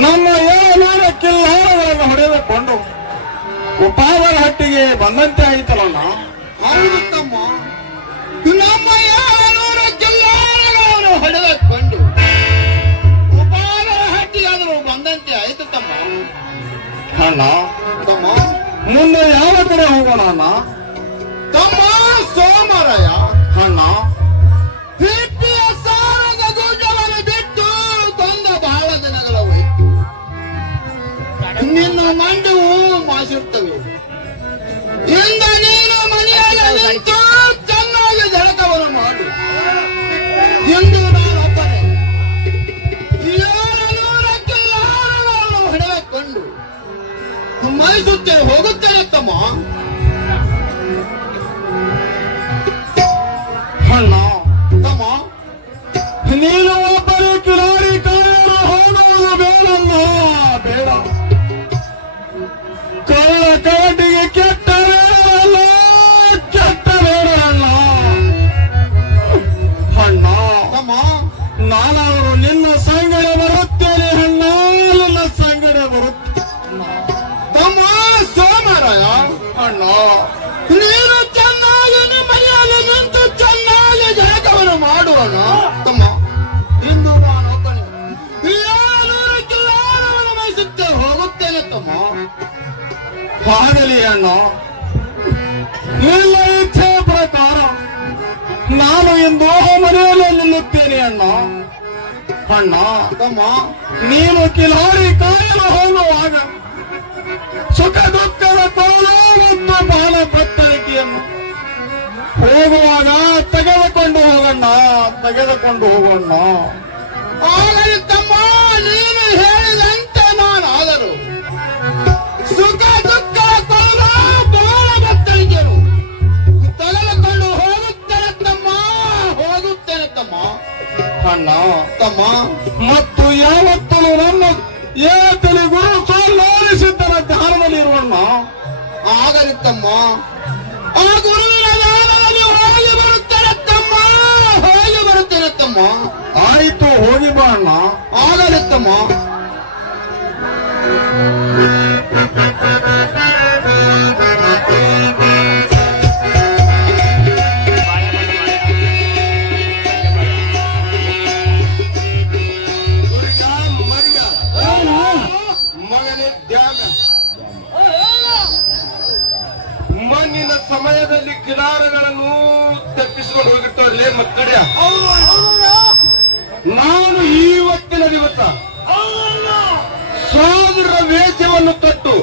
ನಮ್ಮ 700 ಕಿಲ್ಲಾರಗಳನ್ನು ಹೊಡೆದುಕೊಂಡು ಉಪಾವರ ಹಟ್ಟಿಗೆ ಬಂದಂತೆ ಆಯಿತಲ್ಲ. ಹೌದು ತಮ್ಮ, ನಮ್ಮ 700 ಕಿಲ್ಲಾರಗಳನ್ನು ಹೊಡೆದುಕೊಂಡು ಉಪಾವರ ಹಟ್ಟಿಗಾದರೂ ಬಂದಂತೆ ಆಯಿತು ತಮ್ಮ. ಅಣ್ಣ ತಮ್ಮ, ಮುಂದೆ ಯಾವ ಕಡೆ ಹೋಗೋಣ ಅಣ್ಣ? ತಮ್ಮ ಸೋಮರಾಯ ಅಣ್ಣ ಹಿಟ್ಟಿಯ ಸಾರದ ಗುಡ್ಡವನ್ನು ಬಿಟ್ಟು ತಂದ ಬಹಳ ದಿನಗಳ ಹೋಯ್ತು. ನಿನ್ನ ಮಂಡವು ಮಾಸಿರ್ತವೆ. ಇಂದ ನೀನು ಮನೆಯಲ್ಲಿ ನಿಂತು ಚೆನ್ನಾಗಿ ಜಳಕವನ್ನು ಮಾಡು. ಎಂದು ನಾನೊಬ್ಬನೇ 700 ಕಿಲ್ಲಾರಗಳನ್ನು ಹೊಡೆದುಕೊಂಡು ಮೈಸುತ್ತೇನೆ ಹೋಗುತ್ತೇನೆ ತಮ್ಮ. ಅಣ್ಣ ತಮ್ಮ, ನೀನು ಒಬ್ಬರು ಕಿಲಾರಿ ಕಾಯಲು ಹೋಗುವುದು ಬೇಡಲ್ಲ, ಬೇಡ. ಕಳ್ಳ ಕರಟಿಗೆ ಕೆಟ್ಟ ಬೇಡಲ್ಲ, ಕೆಟ್ಟ ಬೇಡ ಅಣ್ಣ. ಅಣ್ಣ ತಮ್ಮ, ನಾನವರು ನಿನ್ನ ಸಂಗಡ ಬರುತ್ತೇನೆ ಅಣ್ಣ, ನಿನ್ನ ಸಂಗಡ ಬರುತ್ತೇನೆ ತಮ್ಮ ಸೋಮರಾಯ ಅಣ್ಣ. ನೀನು ಚೆನ್ನಾಗಿ ನಿಮ್ಮ ಮನೆಯಲ್ಲಿ ನಿಂತು ಚೆನ್ನಾಗಿ ಜಳಕವನ್ನು ಮಾಡುವಣ ತಮ್ಮ. ಇಂದು ನಾನೊಬ್ಬನೇ 700 ಕಿಲ್ಲಾರವನ್ನು ಮೈಸುತ್ತೆ ಹೋಗುತ್ತೇನೆ ತಮ್ಮ. ಆಗಲಿ ಅಣ್ಣ, ನಿನ್ನ ಇಚ್ಛೆ ಪ್ರಕಾರ ನಾನು ಇಂದು ಮನೆಯಲ್ಲಿ ನಿಲ್ಲುತ್ತೇನೆ ಅಣ್ಣ. ಅಣ್ಣ ತಮ್ಮ, ನೀನು ಕಿಲಾರಿ ಕಾಯಲು ಹೋಗುವಾಗ ಸುಖ ದುಃಖದ ತೋಳ ಮತ್ತು ಬಾಲ ಬತ್ತಳಿಕೆಯನ್ನು ಹೋಗುವಾಗ ತೆಗೆದುಕೊಂಡು ಹೋಗೋಣ, ತೆಗೆದುಕೊಂಡು ಹೋಗೋಣ. ಆಗಲಿ ತಮ್ಮ, ನೀನು ಹೇಳಿದಂತೆ ನಾನಾದರೂ ಸುಖ ದುಃಖ ತೋಳ ಬಾಳ ಬತ್ತಳಿಕೆಯನ್ನು ತೆಗೆದುಕೊಂಡು ಹೋಗುತ್ತೇನೆ ತಮ್ಮ, ಹೋಗುತ್ತೇನೆ ತಮ್ಮ. ಅಣ್ಣ ತಮ್ಮ, ಮತ್ತು ಯಾವತ್ತೂ ನಮ್ಮ ಏತಲಿ ಗುರು ಸೋಲಿಸಿದ್ದರ ಧ್ಯಾನದಲ್ಲಿ ಇರುವಣ್ಣ. ಆಗಲಿ ತಮ್ಮ, ಆ ಗುರುವಿನ ದಾನದಲ್ಲಿ ಹೋಗಿ ಬರುತ್ತೇನೆ ತಮ್ಮ, ಹೋಗಿ ಬರುತ್ತೇನೆ ತಮ್ಮ. ಆಯಿತು, ಹೋಗಿ ಬಾ ಅಣ್ಣ. ಆಗಲಿ ತಮ್ಮ. ಮಗನೇ ಧ್ಯಾನ, ಮಣ್ಣಿನ ಸಮಯದಲ್ಲಿ ಕಿಲಾರಗಳನ್ನು ತಪ್ಪಿಸಿಕೊಂಡು ಹೋಗಿರ್ತಾರಲ್ಲೇ ಮಕ್ಕಳ. ನಾನು ಇವತ್ತಿನ ದಿವಸ ಸೋದರ ವೇಷವನ್ನು ತೊಟ್ಟು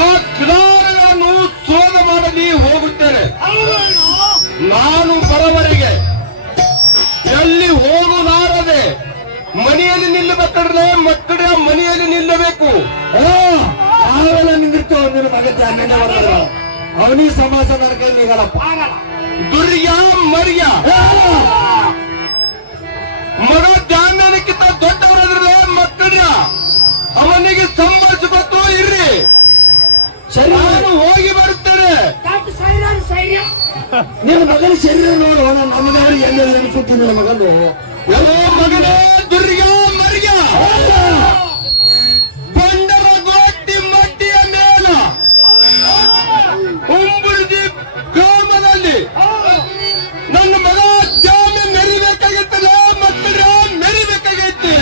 ಆ ಕಿಲಾರಗಳನ್ನು ಶೋಧ ಮಾಡಲಿ ಹೋಗುತ್ತೇನೆ. ನಾನು ಬರವರೆಗೆ ಎಲ್ಲಿ ಹೋಗಲಾರದೆ ಮನೆಯಲ್ಲಿ ನಿಲ್ಲಬೇಕಂದ್ರೆ ಮಕ್ಕಳ ಮನೆಯಲ್ಲಿ ನಿಲ್ಲಬೇಕು. ಆವೆಲ್ಲ ನಿಂದಿರ್ತೇವೆ ನಿನ್ನ ಮಗ ಅವನಿಗೆ ಸಮಾಸ ನನ್ನ ಕೈಲಿ ಈಗಲ್ಲಪ್ಪ. ದುರ್ಯ ಮರ್ಯ ಮಗ ಧ್ಯಾನಕ್ಕಿಂತ ದೊಡ್ಡವರಾದ್ರೆ ಮಕ್ಕಳ ಅವನಿಗೆ ಸಂಭಾಷಿಸಬೇಕು. ಇರ್ರಿ, ನಾನು ಹೋಗಿ ಬರುತ್ತೇನೆ. ನಿನ್ನ ಮಗನ ಶರೀರ ನೋಡು, ನನ್ನ ಮನೆಯವ್ರಿಗೆ ಎಲ್ಲಿ ನೆನೆಸುತ್ತೀನಿ ನಿನ್ನ ಮಗನು. ಎಲ್ಲೋ ಮಗನೇ ದುರ್ಯ ಮರ್ಯ ಬಂಡರ ಗೋಟಿ ಮಟ್ಟಿಯ ಮೇಲ ಉಂಬುರ್ಜಿ ಗ್ರಾಮದಲ್ಲಿ ನನ್ನ ಮಗ ಜಾಮಿ ಮೆರಿಬೇಕಾಗಿತ್ತಲ್ಲ ಮಕ್ಕಳ, ಮೆರಿಬೇಕಾಗೈತಿ.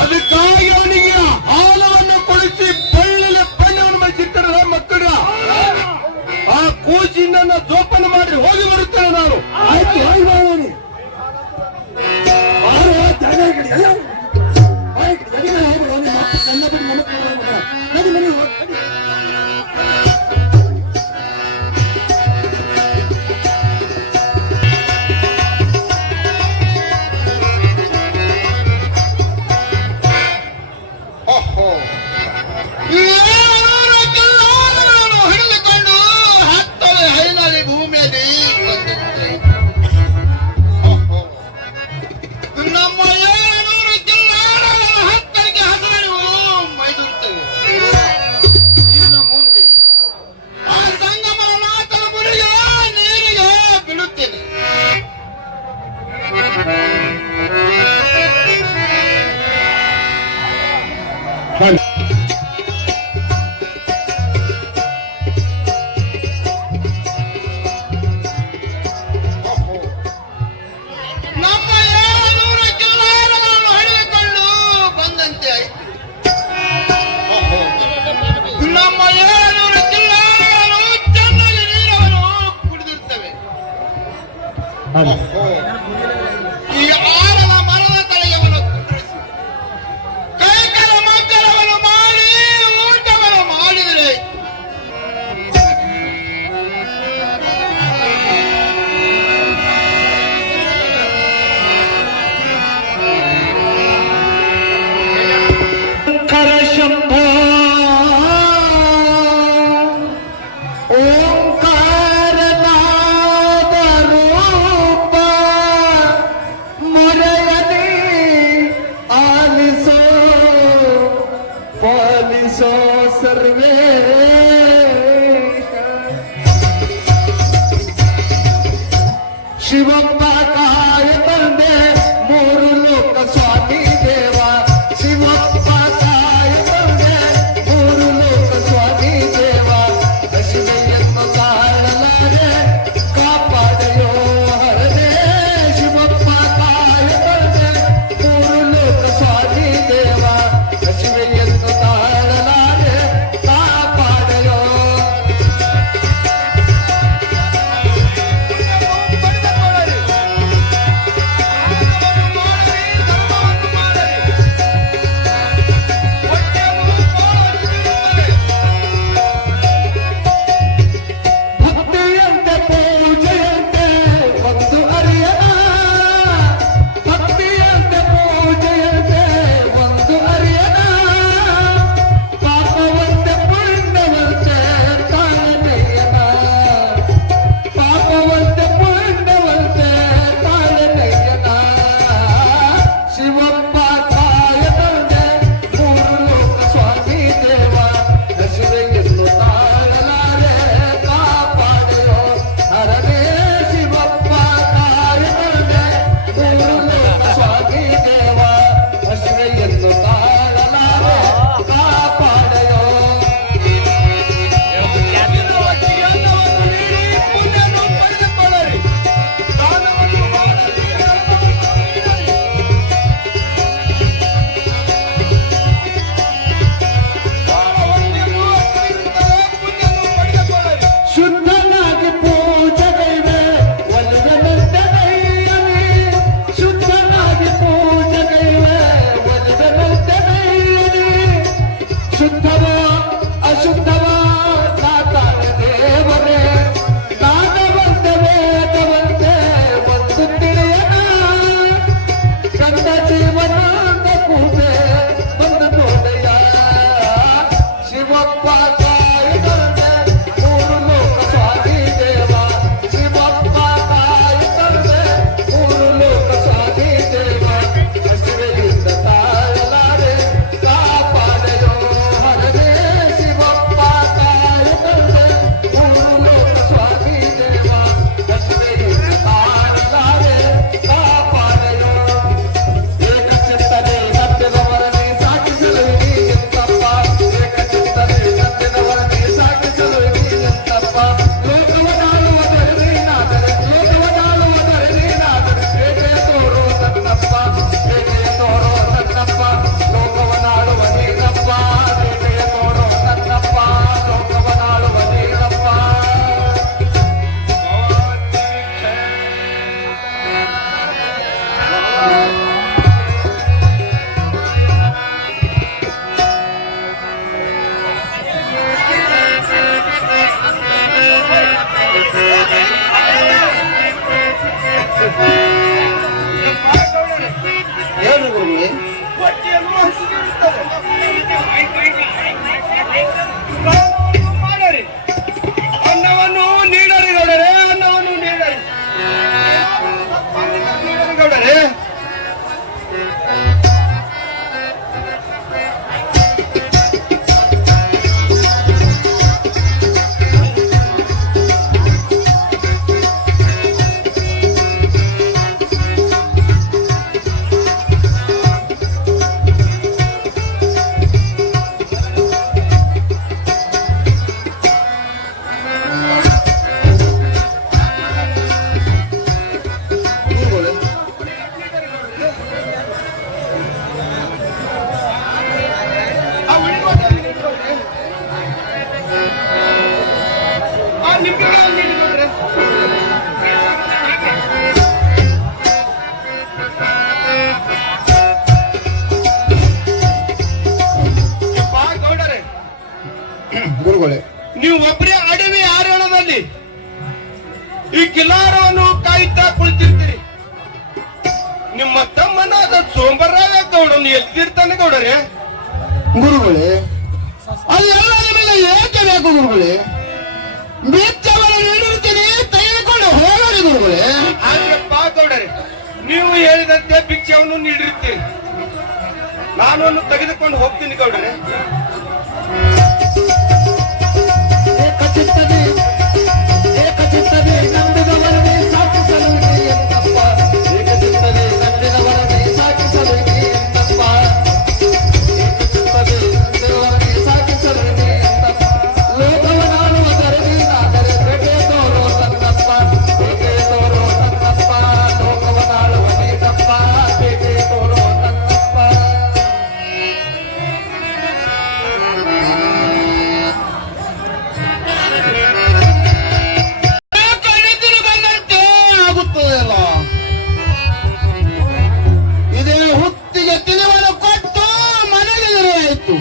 ಅದಕ್ಕಾಗಿ ಅವನಿಗೆ ಹಾಲವನ್ನು ಕೊಡಿಸಿ ಬಳ್ಳಿಲೆ ಬಣ್ಣವನ್ನು ಮಾಡಿಸಿರ್ತಾರಲ್ಲ ಮಕ್ಕಳ. ಆ ಕೂಸಿನ ಜೋಪಾನ ಮಾಡಿ ಹೋಗಿ ಬರುತ್ತೇನೆ ನಾನು. ಆಯ್ತು, ಹೋಗಿ ಬಾ ನೋಡಿ. ಓಹೋ, 700 ಕಿಲ್ಲಾರಗಳನ್ನು ಹಿಡಿದುಕೊಂಡು ಹತ್ತಲೆ ಹೈನಲಿ ಭೂಮಿಯಲ್ಲಿ ಬಂದಿದ್ದೆ. ಓಹೋ, ನಮ್ಮ 700 ಹೇಳ್ರಿ ಗುರುಗಳೇ. ಹೊಟ್ಟೆಯನ್ನು ಹಸಿಗೆ ಇರುತ್ತದೆ. ಸ್ನಾನವನ್ನು ಮಾಡರಿ, ಅನ್ನವನ್ನು ನೀಡರಿ ಗೌಡರೇ, ಅನ್ನವನ್ನು ನೀಡರಿ ಗೌಡರೇ. ಗುರುಗಳೇ, ನೀವು ಒಬ್ಬರೇ ಅಡವಿ ಆರಣದಲ್ಲಿ ಈ ಕಿಲಾರವನ್ನು ಕಾಯ್ತಾ ಕುಳಿತಿರ್ತೀರಿ. ನಿಮ್ಮ ತಮ್ಮನಾದ ಸೋಮರಾಯ ಗೌಡನು ಎಲ್ಲಿರ್ತಾನೆ ಗೌಡರೇ? ಗುರುಗಳೇ, ಅದೆಲ್ಲ ನಿಮಗೆ ಏಕೆ ಬೇಕು ಗುರುಗಳೇ? ಮಿಚ್ಚವನ್ನು ನೀಡಿರ್ತೀನಿ, ತೆಗೆದುಕೊಂಡು ಹೋಗಲಿ ಗುರುಗಳೇ. ಆದ್ರಪ್ಪ ಗೌಡರೇ, ನೀವು ಹೇಳಿದಂತೆ ಭಿಕ್ಷವನ್ನು ನೀಡಿರ್ತೀರಿ, ನಾನು ತೆಗೆದುಕೊಂಡು ಹೋಗ್ತೀನಿ ಗೌಡರೇ. ಏಕಚಿತ್ತನೆ ನಂಬಿದವರನ್ನೇ ಸಾಕಿಸಲುಗೆ ಎಂದಪ್ಪ. ಏಕಚಿತ್ತನೆ ನಂಬಿದವರನ್ನೇ ಸಾಕಿಸಲುಗೆ ಎಂದಪ್ಪ. ಏಕಚಿತ್ತನೆ ನಂಬಿದವರನ್ನೇ ಸಾಕಿಸಲುಗೆ ಎಂದಪ್ಪ. ಲೋಕವನಾಳುವ ಧರಣೀನಾದರೆ ಬೇಟೆ ತೋರೋ ತನ್ನಪ್ಪ. ಬೇಟೆ ತೋರೋ ತನ್ನಪ್ಪ. ಲೋಕವನಾಳುವ ನೀನಪ್ಪ. ಬೇಟೆ ತೋರೋ ತನ್ನಪ್ಪ. ಕಣ್ಣಿದ್ರು ಬಂದಂತೆ ಆಗುತ್ತದಲ್ಲ. ಇದೇ ಹುತ್ತಿಗೆ ತಿಳಿವನ್ನು ಕೊಟ್ಟು ಮನೆಗೆ ನೆರೆಯಾಯಿತು.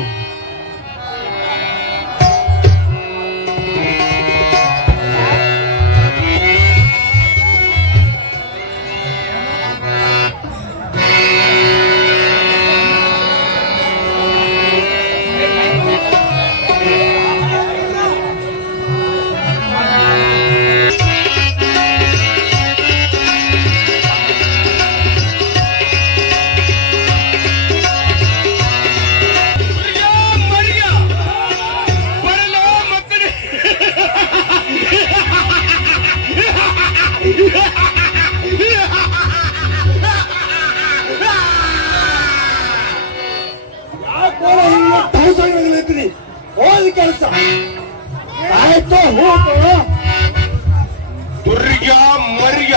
ಮರಿಯ ಬರಲೋ ಮಕ್ಕಳೇ. ಹೋದ ಕೆಲಸ ಆಯ್ತು. ಹೋಗು ದುರ್ಗ ಮರ್ಯ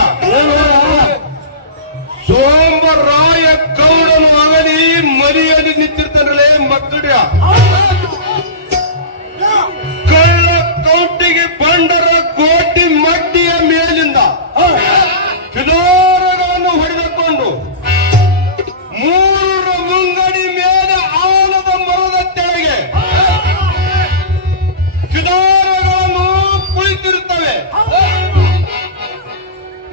ಸೋಮರಾಯ ಗೌಡನು ಅವನಿ ಮರಿಯಲ್ಲಿ ನಿಂತಿರ್ತಾನಲ್ಲೇ ಮಕ್ಕಳ ಕಳ್ಳ ಕೌಟಿಗೆ ಬಂಡರ ಕೋಟಿ ಮಡ್ಡಿಯ ಮೇಲಿಂದ ಕಿಲೋರಗಳನ್ನು ಹೊಡೆದುಕೊಂಡು ಮೂರರ ಮುಂಗಡಿ ಮೇಲೆ ಆಲದ ಮರದ ತೆಳಗೆ ಕಿಲೋರಗಳನ್ನು ಕುಳಿತಿರುತ್ತವೆ.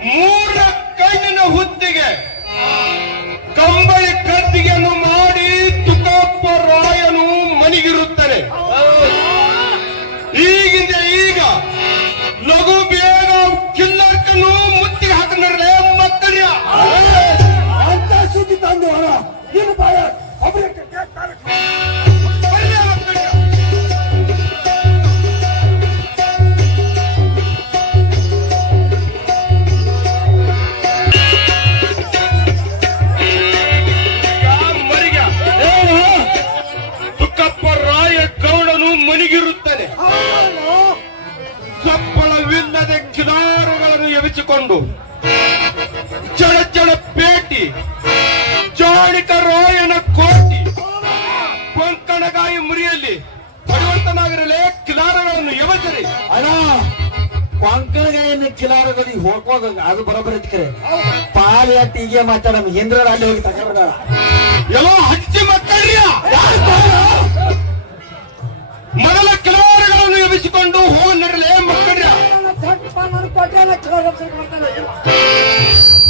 ಮೂರ ಕಣ್ಣಿನ ಹುತ್ತಿಗೆ ಕಂಬಳಿ ಕತ್ತಿಗೆಯನ್ನು ಮಾಡಿ ತುಕಪ್ಪ ರಾಯನು ಮನಿಗಿರುತ್ತಾನೆ. ಈಗಿಂದ ಈಗ ಲಘು ಬೇಗ ಕಿಲ್ಲರ್ಕನ್ನು ಮುತ್ತಿಗೆ ಹಾಕನರೇ ಮಕ್ಕಳ. ಅಂತ ಸುದ್ದಿ ತಂದು ಹೊರ ಏನು ಬಾಯ ಒಬ್ಬರೇ ತುಕಪ್ಪ ರಾಯ ಗೌಡನು ಮನಿಗಿರುತ್ತಾನೆ. ಸಪ್ಪಳವಿಲ್ಲದೆ ಕಿಲಾರಗಳನ್ನು ಎಬಿಸಿಕೊಂಡು ಚಳ ಚಳ ಪೇಟಿ ಚಾಣಿಕ ರಾಯನ ಕೋಟಿ ಕೊಂಕಣಗಾಯಿ ಮುರಿಯಲ್ಲಿ ಪರಿವರ್ತನಾಗಿರಲೇ ಕಿಲಾರಗಳನ್ನು ಎಬಸರಿ. ಅಣ್ಣ ಕೊಂಕಣಗಾಯನ್ನು ಕಿಲಾರಗಳಿಗೆ ಹೋಗೋದು ಅದು ಬರೋಬ್ಬರಿ ಇಟ್ಕರೆ ಪಾಲಿಯ ಟೀಗೆ ಮಾತಾಡ ಏನ್ರ ಅಲ್ಲಿ ಹೋಗಿ ತಗೊಂಡ ಎಲ್ಲೋ ಹಚ್ಚಿ ಮಕ್ಕಳ್ರಿಯ ಮೊದಲ ಕಿಲಾರಗಳನ್ನು ಎಬಿಸಿಕೊಂಡು ಹೋಗನರಲೇ ಮಕ್ಕಳ್ರಿಯ.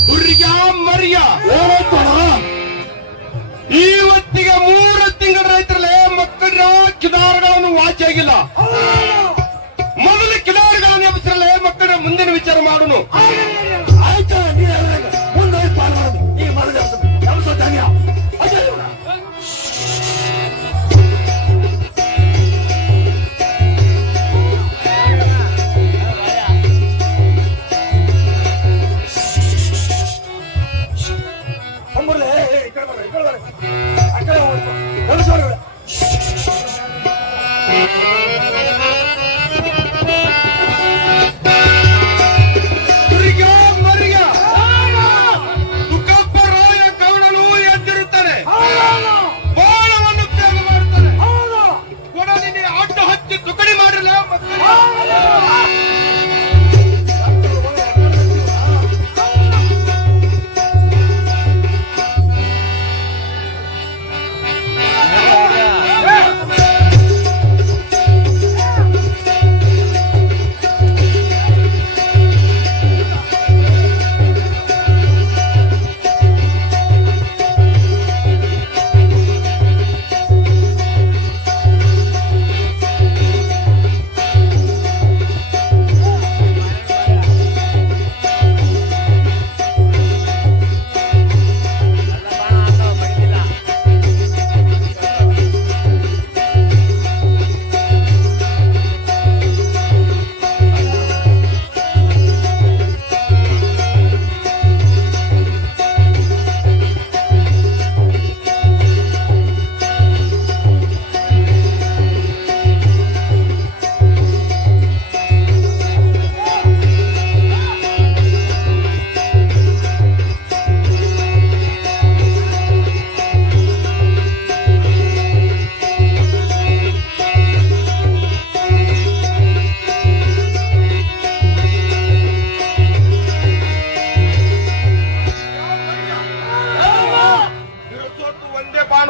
ದುರ್ಗ ಮರ್ಯ ಸಾಧ್ಯ ಆಗಿಲ್ಲ. ಮೊದಲು ಕಿಲಾರಿಗಳನ್ನು ಎಬ್ಬಿಸಿರಲ್ಲ ಮಕ್ಕಳ ಮುಂದಿನ ವಿಚಾರ ಮಾಡೋನು. ಆಯ್ತಾ ನೀನ್ ಮುಂದೆ ಪಾಲ್ ಮಾಡೋದು ಈ ಮರದ ಎಬ್ಸೋದಾಗ್ಯ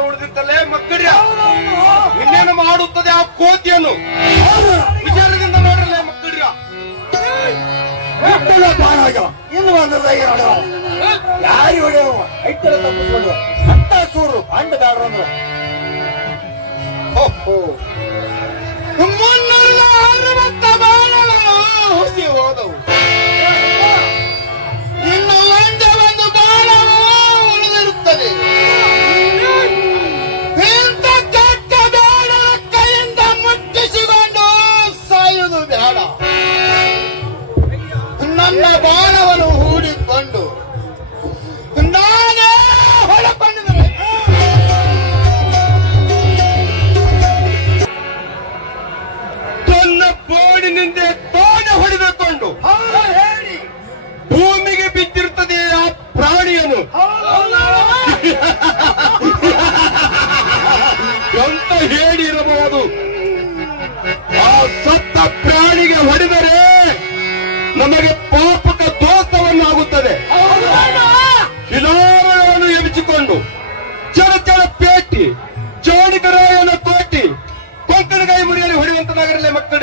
ಉಳಿದಿತ್ತಲ್ಲೇ ಮಕ್ಕಳ ಇನ್ನೇನು ಮಾಡುತ್ತದೆ ಆ ಕೋತಿಯನ್ನು ವಿಚಾರದಿಂದ ನೋಡ್ರಲ್ಲ ಮಕ್ಕಳ ಇನ್ನು ಬಂದದ ಯಾರು ಹೊಡೆಯವ ಐತರ ತಪ್ಪಿಸ್ಕೊಂಡು ಅಂತ ಸೂರು ಅಂಡಗಾಡ್ರು ಅಂದ್ರ ಹುಸಿ ಹೋದವು. ಇನ್ನು ಒಂದೇ ಒಂದು ಬಾಣವು ಉಳಿದಿರುತ್ತದೆ. ಇಂಥ ಕೆಟ್ಟ ಬೇಡ ಕೈಯಿಂದ ಮುಟ್ಟಿಸಿಕೊಂಡು ಸಾಯುವುದು ಬೇಡ. ನನ್ನ ಬಾಣವನ್ನು ಹೂಡಿಕೊಂಡು ನಾನೇ ಹೊಳಕೊಂಡಿದ್ದೇನೆ. ತನ್ನ ಬೋಡಿನಿಂದ ತಾನೆ ಹೊಡೆದುಕೊಂಡು ಭೂಮಿಗೆ ಬಿದ್ದಿರುತ್ತದೆ ಆ ಪ್ರಾಣಿಯನ್ನು. ಎಂತ ಹೇಳಿ ಇರಬಹುದು. ಆ ಸತ್ತ ಪ್ರಾಣಿಗೆ ಹೊಡೆದರೆ ನಮಗೆ ಪಾಪಕ ದೋಷವನ್ನಾಗುತ್ತದೆ. ಶಿಲಾಮಗಳನ್ನು ಎಬಿಸಿಕೊಂಡು ಚಳ ಪೇಟಿ ಚೌಡಿಕರಾಯನ ತೋಟಿ ಕೊಂಕಣಗಾಯಿ ಮುರಿಯಲ್ಲಿ ಹೊಡೆಯುವಂತನಾಗಿರಲಿ ಮಕ್ಕಳ.